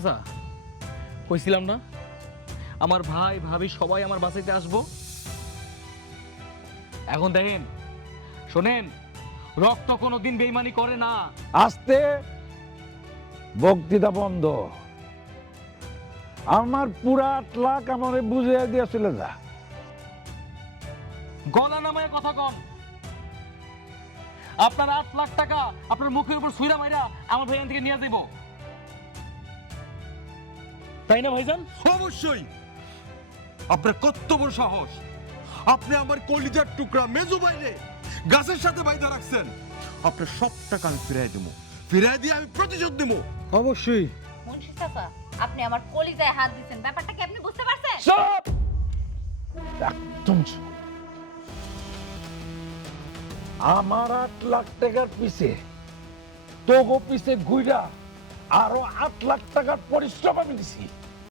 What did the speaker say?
আচ্ছা, কইছিলাম না আমার ভাই ভাবি সবাই আমার বাসাইতে আসবো। এখন দেখেন, শোনেন, রক্ত কোনোদিন বেইমানি করে না। আস্তে বক্তৃতা বন্ধ। আমার পুরা 8 লাখ আমারে বুঝিয়ে দিয়ে চলে যা। গলা নামায় কথা কম। আপনার 8 লাখ টাকা আপনার মুখের উপর সুইরা মাইরা আমার ভাইয়ান থেকে নিয়ে যাইব, তাই না ভাইজান? অবশ্যই। আপনার কত বড় সাহস! আপনি আমার কলিজার টুকরা মেজো বাইরে গাছের সাথে বাইধা রাখছেন। আপনার সব টাকা আমি ফিরাই দেবো, ফিরাই দিয়ে আমি প্রতিশোধ দেবো। অবশ্যই। মুন্সি চাচা, আপনি আমার কলিজায় হাত দিচ্ছেন, ব্যাপারটা কি আপনি বুঝতে পারছেন? চুপ! একদম চুপ। আমার 8 লাখ টাকার পিছে তোগো পিছে ঘুইরা আরো 8 লাখ টাকার পরিশ্রম আমি দিছি।